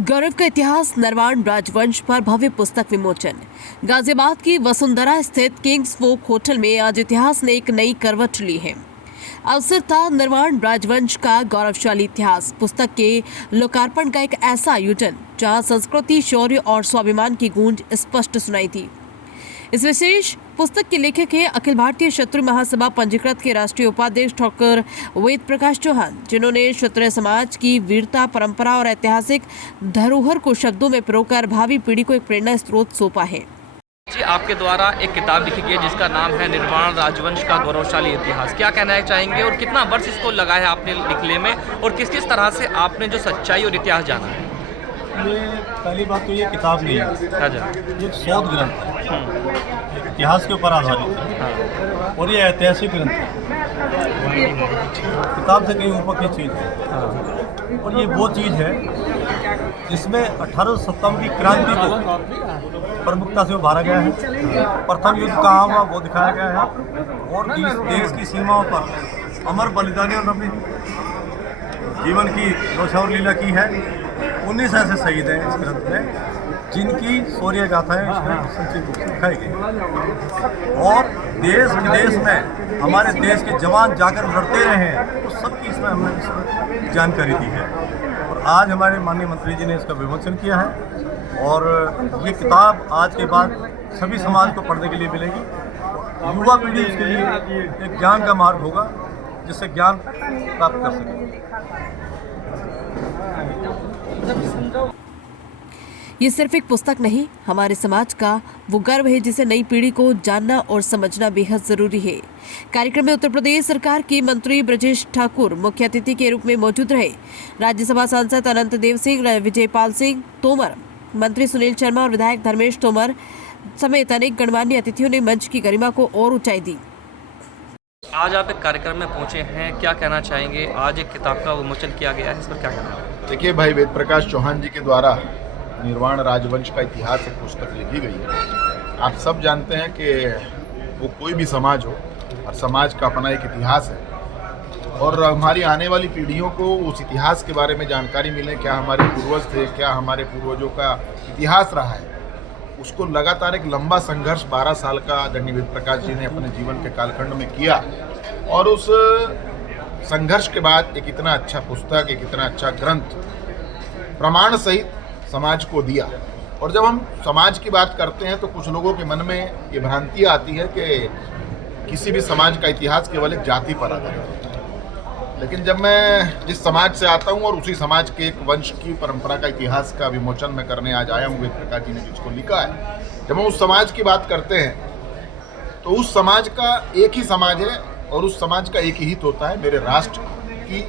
गौरव का इतिहास नरवाण राजवंश पर भव्य पुस्तक विमोचन। गाजियाबाद की वसुंधरा स्थित किंग्स फोक होटल में आज इतिहास ने एक नई करवट ली है। अवसर था नरवाण राजवंश का गौरवशाली इतिहास पुस्तक के लोकार्पण का एक ऐसा आयोजन जहां संस्कृति, शौर्य और स्वाभिमान की गूंज स्पष्ट सुनाई थी। इस विशेष पुस्तक के लेखक हैं अखिल भारतीय क्षत्रिय महासभा पंजीकृत के राष्ट्रीय उपाध्यक्ष डॉक्टर वेद प्रकाश चौहान, जिन्होंने क्षत्रिय समाज की वीरता, परंपरा और ऐतिहासिक धरोहर को शब्दों में पिरोकर भावी पीढ़ी को एक प्रेरणा स्रोत सौंपा है। जी, आपके द्वारा एक किताब लिखी गई है जिसका नाम है निर्वाण राजवंश का गौरवशाली इतिहास। क्या कहना चाहेंगे और कितना वर्ष इसको लगा है आपने लिखने में और किस किस तरह से आपने जो सच्चाई और इतिहास जाना है? ये पहली बात तो ये किताब नहीं है, ये एक शोध ग्रंथ है, एक इतिहास के ऊपर आधारित है और ये ऐतिहासिक ग्रंथ है। किताब से कहीं ऊपर की चीज़ है और ये वो चीज़ है जिसमें 1857 की क्रांति को प्रमुखता से उभारा गया है। प्रथम युद्ध कहाँ हुआ वो दिखाया गया है और देश की सीमाओं पर अमर बलिदानियों ने अपनी जीवन की जो शौर्य लीला की है। 19 ऐसे शहीद हैं इस ग्रंथ में जिनकी शौर्य गाथाएं इसमें संक्षिप्त रूप से दिखाई गई और देश विदेश में हमारे देश के जवान जाकर लड़ते रहे हैं तो सबकी इसमें हमने जानकारी दी है और आज हमारे माननीय मंत्री जी ने इसका विमोचन किया है और ये किताब आज के बाद सभी समाज को पढ़ने के लिए मिलेगी। युवा पीढ़ी इसके लिए एक ज्ञान का मार्ग होगा जिससे ज्ञान प्राप्त कर सके। ये सिर्फ एक पुस्तक नहीं, हमारे समाज का वो गर्व है जिसे नई पीढ़ी को जानना और समझना बेहद जरूरी है। कार्यक्रम में उत्तर प्रदेश सरकार के मंत्री ब्रजेश ठाकुर मुख्य अतिथि के रूप में मौजूद रहे। राज्यसभा सांसद अनंत देव सिंह, विजयपाल सिंह तोमर, मंत्री सुनील शर्मा और विधायक धर्मेश तोमर समेत अनेक गणमान्य अतिथियों ने मंच की गरिमा को और ऊंचाई दी। आज आप एक कार्यक्रम में पहुंचे हैं, क्या कहना चाहेंगे? आज एक किताब का विमोचन किया गया है, इस पर क्या कहना है? देखिए भाई, वेद प्रकाश चौहान जी के द्वारा निर्वाण राजवंश का इतिहास एक पुस्तक लिखी गई है। आप सब जानते हैं कि वो कोई भी समाज हो और समाज का अपना एक इतिहास है और हमारी आने वाली पीढ़ियों को उस इतिहास के बारे में जानकारी मिले, क्या हमारे पूर्वज थे, क्या हमारे पूर्वजों का इतिहास रहा है। उसको लगातार एक लंबा संघर्ष 12 साल का आदरणीय वेद प्रकाश जी ने अपने जीवन के कालखंड में किया और उस संघर्ष के बाद एक इतना अच्छा पुस्तक, एक इतना अच्छा ग्रंथ प्रमाण सहित समाज को दिया। और जब हम समाज की बात करते हैं तो कुछ लोगों के मन में ये भ्रांति आती है कि किसी भी समाज का इतिहास केवल एक जाति पर आधारित होता है, लेकिन जब मैं जिस समाज से आता हूँ और उसी समाज के एक वंश की परंपरा का इतिहास का विमोचन मैं करने आज आया हूँ, वेद प्रकाश जी ने जिसको लिखा है, जब हम उस समाज की बात करते हैं तो उस समाज का एक ही समाज है और उस समाज का एक ही हित होता है, मेरे राष्ट्र की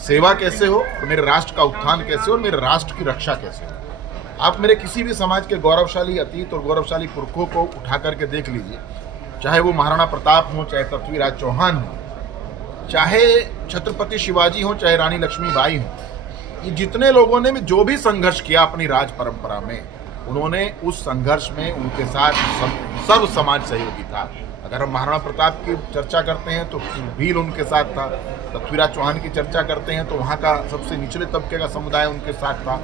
सेवा कैसे हो और मेरे राष्ट्र का उत्थान कैसे हो और मेरे राष्ट्र की रक्षा कैसे हो। आप मेरे किसी भी समाज के गौरवशाली अतीत और गौरवशाली पुरखों को उठा करके देख लीजिए, चाहे वो महाराणा प्रताप हो, चाहे पृथ्वीराज चौहान हो, चाहे छत्रपति शिवाजी हो, चाहे रानी लक्ष्मीबाई हो, ये जितने लोगों ने जो भी संघर्ष किया अपनी राज परंपरा में, उन्होंने उस संघर्ष में उनके साथ सब समाज सहयोगी था। अगर हम महाराणा प्रताप की चर्चा करते हैं तो भील उनके साथ था, पृथ्वीराज चौहान की चर्चा करते हैं तो वहाँ का सबसे निचले तबके का समुदाय उनके साथ था।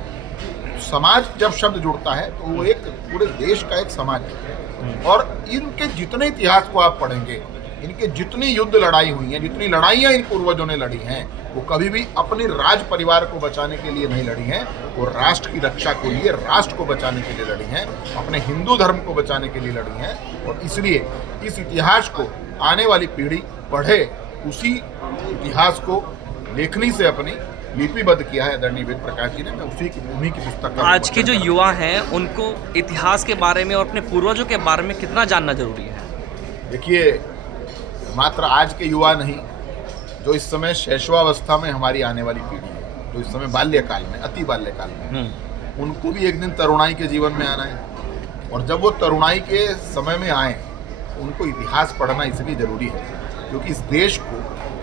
समाज जब शब्द जुड़ता है तो वो एक पूरे देश का एक समाज है और इनके जितने इतिहास को आप पढ़ेंगे, इनके जितनी युद्ध लड़ाई हुई हैं, जितनी लड़ाइयाँ इन पूर्वजों ने लड़ी हैं, वो कभी भी अपने राज परिवार को बचाने के लिए नहीं लड़ी हैं, वो राष्ट्र की रक्षा के लिए, राष्ट्र को बचाने के लिए लड़ी हैं, अपने हिंदू धर्म को बचाने के लिए लड़ी हैं। और इसलिए इस इतिहास को आने वाली पीढ़ी पढ़े, उसी इतिहास को लेखनी से अपनी लिपिबद्ध किया है आदरणीय वेद प्रकाश जी ने। मैं उन्हीं की पुस्तक। आज के जो युवा हैं उनको इतिहास के बारे में और अपने पूर्वजों के बारे में कितना जानना जरूरी है? देखिए, मात्र आज के युवा नहीं, जो इस समय शैशवावस्था में हमारी आने वाली पीढ़ी है, जो इस समय बाल्यकाल में, अति बाल्यकाल में, उनको भी एक दिन तरुणाई के जीवन में आना है और जब वो तरुणाई के समय में आए, उनको इतिहास पढ़ना इसलिए जरूरी है क्योंकि इस देश को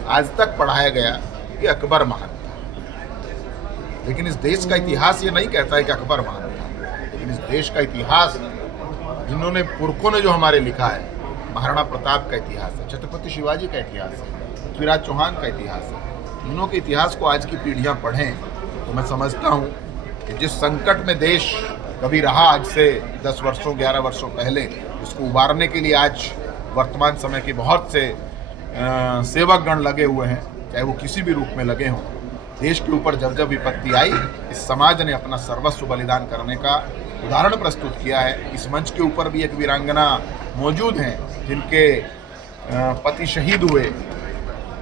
आज तक पढ़ाया गया कि अकबर महान था, लेकिन इस देश का इतिहास ये नहीं कहता है कि अकबर महान था, लेकिन इस देश का इतिहास जिन्होंने पुरखों ने जो हमारे लिखा है, महाराणा प्रताप का इतिहास है, छत्रपति शिवाजी का इतिहास है, पृथ्वीराज चौहान का इतिहास है। तीनों के इतिहास को आज की पीढ़ियां पढ़ें तो मैं समझता हूँ कि जिस संकट में देश कभी रहा आज से 10 वर्षों 11 वर्षों पहले, उसको उबारने के लिए आज वर्तमान समय के बहुत से सेवकगण लगे हुए हैं, चाहे वो किसी भी रूप में लगे हों। देश के ऊपर जब जब विपत्ति आई, इस समाज ने अपना सर्वस्व बलिदान करने का उदाहरण प्रस्तुत किया है। इस मंच के ऊपर भी एक वीरांगना मौजूद हैं जिनके पति शहीद हुए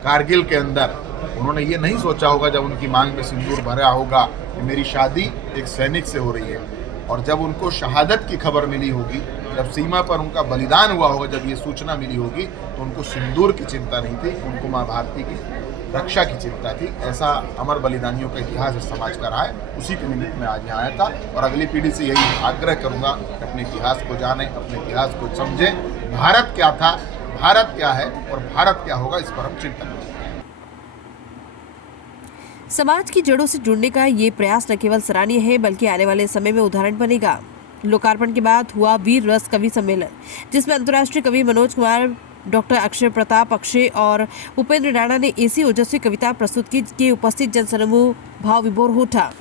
कारगिल के अंदर। उन्होंने ये नहीं सोचा होगा जब उनकी मांग में सिंदूर भरा होगा कि मेरी शादी एक सैनिक से हो रही है, और जब उनको शहादत की खबर मिली होगी, जब सीमा पर उनका बलिदान हुआ होगा, जब ये सूचना मिली होगी, तो उनको सिंदूर की चिंता नहीं थी, उनको माँ भारती की रक्षा की चिंता थी। ऐसा अमर बलिदानियों का इतिहास इस समाज का रहा है। उसी के निमित्त में आज यहाँ आया था, और अगली पीढ़ी से यही आग्रह करूँगा कि अपने इतिहास को जाने, अपने इतिहास को समझें। भारत क्या था, भारत क्या है और भारत क्या होगा, इस पर हम चिंतन करें। समाज की जड़ों से जुड़ने का ये प्रयास न केवल सराहनीय है बल्कि आने वाले समय में उदाहरण बनेगा। लोकार्पण के बाद हुआ वीर रस कवि सम्मेलन, जिसमें अंतर्राष्ट्रीय कवि मनोज कुमार, डॉक्टर अक्षय प्रताप अक्षय और उपेंद्र राणा ने ऐसी ओजस्वी कविता प्रस्तुत की कि उपस्थित जनसमूह भाव विभोर हो उठा।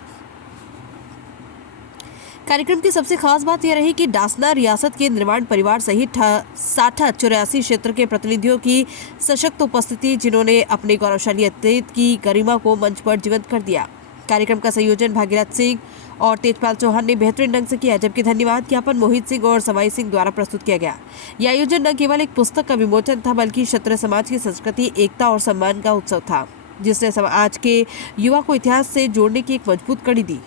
कार्यक्रम की सबसे खास बात यह रही कि डासना रियासत के निर्माण परिवार सहित 60-84 क्षेत्र के प्रतिनिधियों की सशक्त उपस्थिति, जिन्होंने अपने गौरवशाली अतीत की गरिमा को मंच पर जीवंत कर दिया। कार्यक्रम का संयोजन भागीरथ सिंह और तेजपाल चौहान ने बेहतरीन ढंग से किया, जबकि धन्यवाद ज्ञापन मोहित सिंह और सवाई सिंह द्वारा प्रस्तुत किया गया। यह आयोजन न केवल एक पुस्तक का विमोचन था बल्कि क्षत्रिय समाज की संस्कृति, एकता और सम्मान का उत्सव था, जिसने समाज के युवा को इतिहास से जोड़ने की एक मजबूत कड़ी दी।